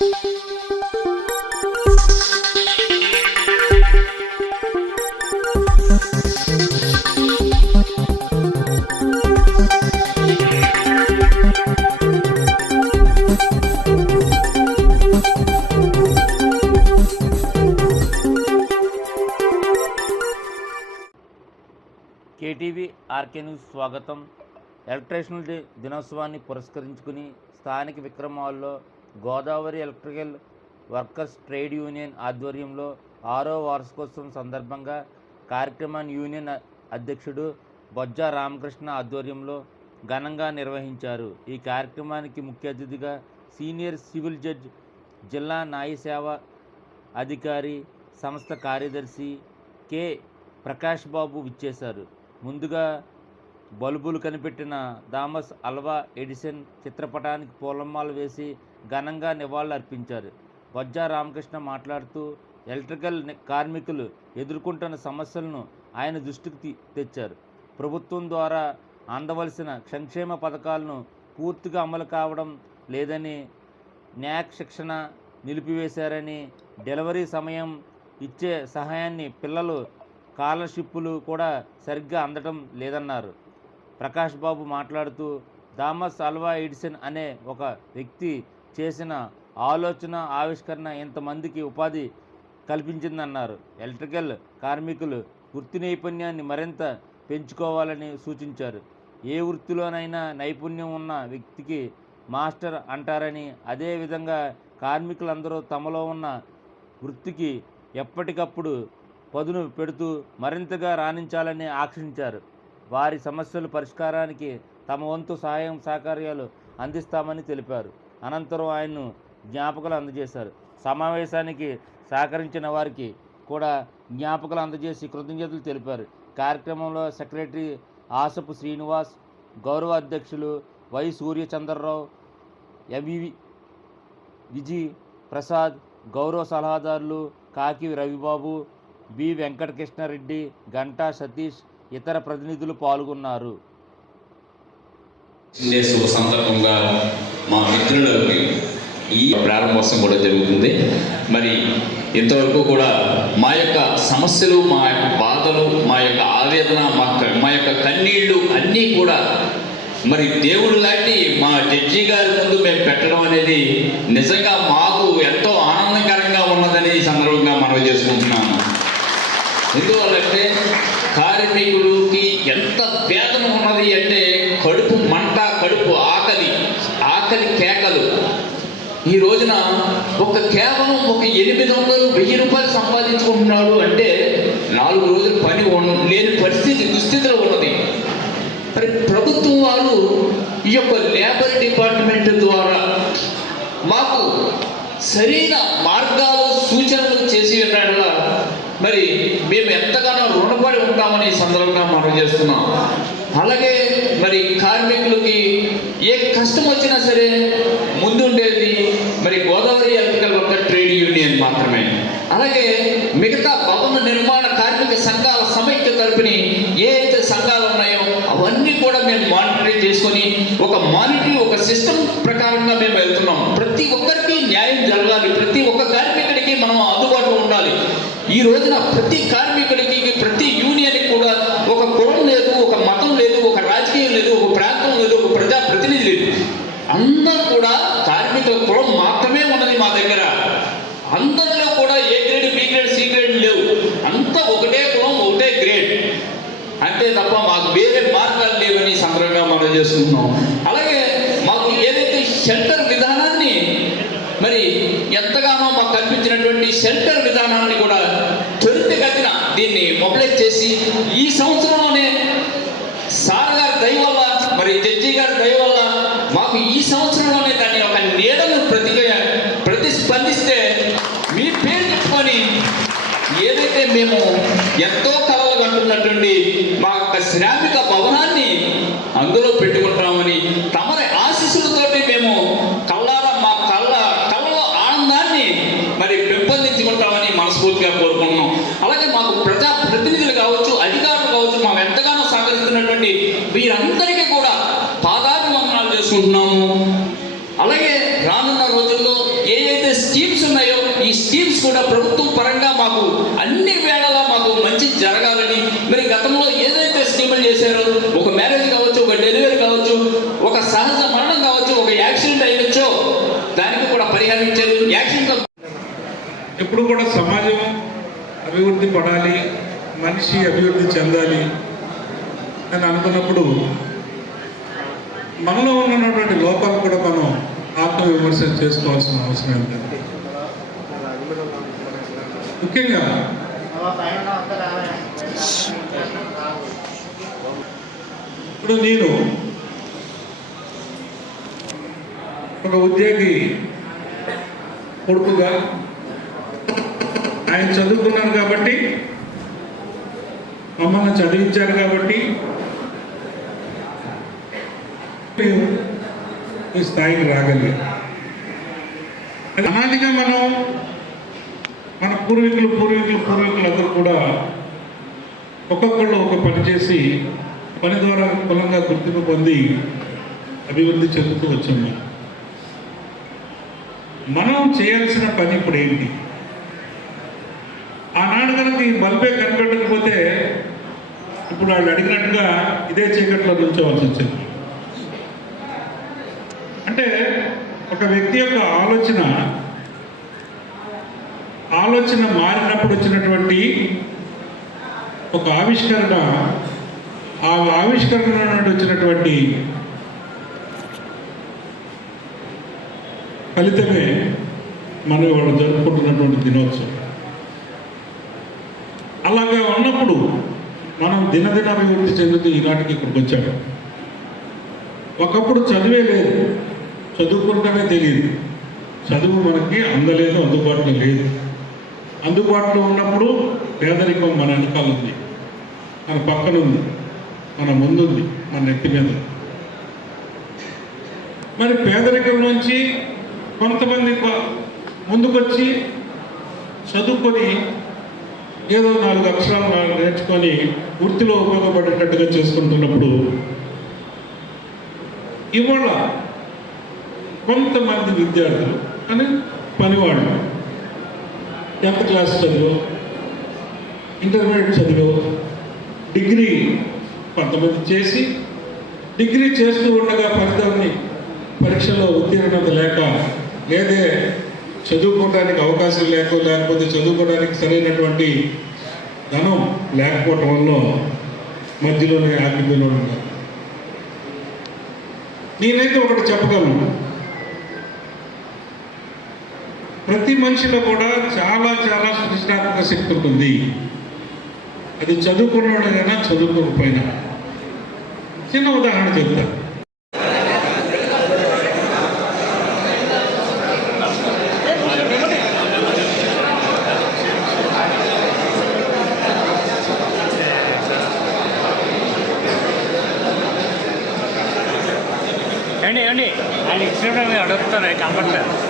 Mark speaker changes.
Speaker 1: KTV RK news స్వాగతం. ఎలక్ట్రిషనల్ day దినోత్సవాన్ని పురస్కరించుకుని స్థానిక విక్రమాల్లో Godavari electrical workers trade union ఆధ్వర్యంలో ఆరో వార్షికోత్సవం సందర్భంగా కార్యక్రమాన్ని యూనియన్ అధ్యక్షుడు బొజ్జా రామకృష్ణ ఆధ్వర్యంలో ఘనంగా నిర్వహించారు. ఈ కార్యక్రమానికి ముఖ్య అతిథిగా సీనియర్ సివిల్ జడ్జ్ జిల్లా న్యాయ సేవ అధికారి సంస్థ కార్యదర్శి కె. ప్రకాష్ బాబు విచ్చేశారు. ముందుగా బల్బులు కనిపెట్టిన థామస్ అల్వా ఎడిసన్ చిత్రపటానికి పూలమ్మాలు వేసి ఘనంగా నివాళులు అర్పించారు. బొజ్జా రామకృష్ణ మాట్లాడుతూ ఎలక్ట్రికల్ కార్మికులు ఎదుర్కొంటున్న సమస్యలను ఆయన దృష్టికి తెచ్చారు. ప్రభుత్వం ద్వారా అందవలసిన సంక్షేమ పథకాలను పూర్తిగా అమలు కావడం లేదని న్యాక్ శిక్షణ నిలిపివేశారని డెలివరీ సమయం ఇచ్చే సహాయాన్ని పిల్లలు స్కాలర్షిప్పులు కూడా సరిగ్గా అందడం లేదన్నారు. ప్రకాష్ బాబు మాట్లాడుతూ థామస్ అల్వా ఎడిసన్ అనే ఒక వ్యక్తి చేసిన ఆలోచన ఆవిష్కరణ ఇంతమందికి ఉపాధి కల్పించిందన్నారు. ఎలక్ట్రికల్ కార్మికులు వృత్తి నైపుణ్యాన్ని మరింత పెంచుకోవాలని సూచించారు. ఏ వృత్తిలోనైనా నైపుణ్యం ఉన్న వ్యక్తికి మాస్టర్ అంటారని అదేవిధంగా కార్మికులందరూ తమలో ఉన్న వృత్తికి ఎప్పటికప్పుడు పదును పెడుతూ మరింతగా రాణించాలని ఆక్షించారు వారి సమస్యల పరిష్కారానికి తమ వంతు సహాయం సహకార్యాలు అందిస్తామని తెలిపారు. అనంతరం ఆయన్ను జ్ఞాపకాలు అందజేశారు. సమావేశానికి సహకరించిన వారికి కూడా జ్ఞాపకాలు అందజేసి కృతజ్ఞతలు తెలిపారు. కార్యక్రమంలో సెక్రటరీ ఆసపు శ్రీనివాస్ గౌరవ అధ్యక్షులు Y Suryachandrarao M V V G Prasad గౌరవ సలహాదారులు కాకి రవిబాబు బి వెంకటకృష్ణారెడ్డి గంటా సతీష్ ఇతర ప్రతినిధులు పాల్గొన్నారు.
Speaker 2: శుభ సందర్భంగా మా మిత్రులకి ఈ ప్రారంభోత్సవం కూడా జరుగుతుంది. మరి ఇంతవరకు కూడా మా యొక్క సమస్యలు మా యొక్క బాధలు మా యొక్క ఆవేదన మా యొక్క- మా యొక్క కన్నీళ్ళు అన్నీ కూడా మరి దేవుడు లాంటి మా జడ్జి గారి ముందు మేము పెట్టడం అనేది నిజంగా మాకు ఎంతో ఆనందకరంగా ఉన్నదని ఈ సందర్భంగా మనం చేసుకుంటున్నాను. ఎందువల్లంటే కార్మికుడికి ఎంత వేదన ఉన్నది అంటే కడుపు మంట కడుపు ఆకలి ఆకలి కేకలు. ఈ రోజున ఒక కేవలం ఒక ఎనిమిది వందలు వెయ్యి రూపాయలు సంపాదించుకుంటున్నాడు అంటే నాలుగు రోజులు పని లేని పరిస్థితి దుస్థితిలో ఉన్నది. మరి ప్రభుత్వం వారు ఈ యొక్క లేబర్ డిపార్ట్మెంట్ ద్వారా మాకు సరైన మార్గాలు సూచనలు చేసి ఉన్నాడల మరి మేము ఎంతగానో రుణపడి ఉంటామని సందర్భంగా మనం చేస్తున్నాం. అలాగే మరి కార్మికులకి ఏ కష్టం వచ్చినా సరే ముందుండేది మరి Godavari electrical worker trade union మాత్రమే. అలాగే మిగతా భవన నిర్మాణ కార్మిక సంఘాల సమైక్య తరపుని ఏ అయితే సంఘాలు ఉన్నాయో అవన్నీ కూడా మేము మానిటరింగ్ చేసుకొని ఒక మానిటరింగ్ ఒక సిస్టమ్ ప్రకారంగా మేము వెళ్తున్నాం. ప్రతి ఒక్కరికి న్యాయం జరగాలి. ప్రతి ఒక్క కార్మిక మనం అందుబాటులో ఉండాలి. ఈ రోజున ప్రతి కార్మికుడికి ప్రతి యూనియన్కి కూడా ఒక కులం లేదు ఒక మతం లేదు ఒక రాజకీయం లేదు ఒక ప్రాంతం లేదు ఒక ప్రజా ప్రతినిధి లేదు. అందరూ కూడా కార్మికుల కులం మాత్రమే ఉన్నది మా దగ్గర. అందరిలో కూడా A grade B grade C grade లేవు. అంతా ఒకటే కులం ఒకటే గ్రేడ్. అంతే తప్ప మాకు వేరే మార్గాలు లేవని ఈ సందర్భంగా మనం చేసుకుంటున్నాం. అలాగే మాకు ఏదైతే షెల్టర్ విధానాన్ని మరి ఎంతగానో మాకు కల్పించినటువంటి షెల్టర్ విధానాన్ని కూడా త్వరితగతిన దీన్ని మొబిలైజ్ చేసి ఈ సంవత్సరంలోనే సార్ గారి దయ వల్ల మరి జడ్జి గారి దయ వల్ల మాకు ఈ సంవత్సరంలోనే దాన్ని ఒక నీడను ప్రతి ప్రతిస్పందిస్తే మీ పేరు చెప్పుకొని ఏదైతే మేము ఎంతో కలలు కంటున్నటువంటి మా యొక్క శ్రామిక భవనాన్ని అందులో పెట్టుకుంటామని తమరి ఆశీస్సులతోటి మేము కళ్ళారా మా కళ్ళ కళ్ళలో ఆనందాన్ని మరి పెంపొందించుకుంటామని మనస్ఫూర్తిగా కోరుకుంటున్నాం అలాగే మాకు ప్రజా ప్రతినిధులు కావచ్చు అధికారులు కావచ్చు మాకు ఎంతగానో సహకరిస్తున్నటువంటి వీరందరికీ కూడా స్కీమ్స్ ఉన్నాయో ఈ స్కీమ్స్ కూడా ప్రభుత్వం పరంగా మాకు అన్ని వేళలా మాకు మంచి జరగాలని మరి గతంలో ఏదైతే స్కీములు చేశారో ఒక మ్యారేజ్ కావచ్చు ఒక డెలివరీ కావచ్చు ఒక సహజ మరణం కావచ్చు ఒక యాక్సిడెంట్ అయినచ్చో దానికి కూడా పరిహారం ఇచ్చారు. యాక్సిడెంట్
Speaker 3: ఎప్పుడు కూడా సమాజం అభివృద్ధి పడాలి మనిషి అభివృద్ధి చెందాలి అని అనుకున్నప్పుడు మనలో ఉన్నటువంటి లోపాలు కూడా మనం ఆత్మవిమర్శ చేసుకోవాల్సిన అవసరం ఏంటంటే ముఖ్యంగా ఇప్పుడు నేను ఒక ఉద్యోగి కొడుకుగా ఆయన చదువుకున్నారు కాబట్టి మమ్మల్ని చదివించారు కాబట్టి ఈ స్థాయికి రాగలిగా అనాదిగా మనం పూర్వీకులు పూర్వీకులు పూర్వీకులు అందరూ కూడా ఒక్కొక్కళ్ళు ఒక పని చేసి పని ద్వారా కులంగా గుర్తింపు పొంది అభివృద్ధి చెందుతూ వచ్చింది మనం చేయాల్సిన పని ఇప్పుడు ఏంటి? ఆనాడు కనుక ఈ బల్బే కనిపెట్టకపోతే ఇప్పుడు వాళ్ళు అడిగినట్టుగా ఇదే చీకట్లో నుంచోవలసి వచ్చింది. అంటే ఒక వ్యక్తి యొక్క ఆలోచన ఆలోచన మారినప్పుడు వచ్చినటువంటి ఒక ఆవిష్కరణ ఆ ఆవిష్కరణ నుండి వచ్చినటువంటి ఫలితమే మనం ఇవాళ జరుపుకుంటున్నటువంటి దినోత్సవం. అలాగా ఉన్నప్పుడు మనం దినదిన అభివృద్ధి చెందుతూ ఈనాటికి ఇక్కడికి వచ్చాము ఒకప్పుడు చదివే లేదు. చదువుకుంటమే తెలియదు. చదువు మనకి అందలేదు అందుబాటులో లేదు. అందుబాటులో ఉన్నప్పుడు పేదరికం మన వెనకాల ఉంది. మన పక్కన ఉంది. మన ముందుంది. మన నెత్తి మీద మరి పేదరికం నుంచి కొంతమంది ముందుకొచ్చి చదువుకొని ఏదో నాలుగు అక్షరాలు నేర్చుకొని వృత్తిలో ఉపయోగపడేటట్టుగా చేసుకుంటున్నప్పుడు ఇవాళ కొంతమంది విద్యార్థులు అని పనివాళ్ళు టెన్త్ క్లాస్ చదువు ఇంటర్మీడియట్ చదువు డిగ్రీ కొంతమంది చేసి డిగ్రీ చేస్తూ ఉండగా ఫలితాన్ని పరీక్షలో ఉత్తీర్ణత లేక లేదే చదువుకోవడానికి అవకాశం లేక లేకపోతే చదువుకోవడానికి సరైనటువంటి ధనం లేకపోవటం వల్ల మధ్యలోనే ఆగిపోయిన వాళ్ళు ఉన్నారు నేనైతే ఒకటి చెప్పగలను. మనిషిలో కూడా చాలా చాలా సృజనాత్మక శక్తి ఉంటుంది. అది చదువుకున్నవాడైనా చదువుకోకపోయినా. చిన్న ఉదాహరణ చెప్తా.
Speaker 4: ఏమండి ఏమండి? ఆయన ఇచ్చినప్పుడు మీరు అడుగుతారు? కనపడలేదు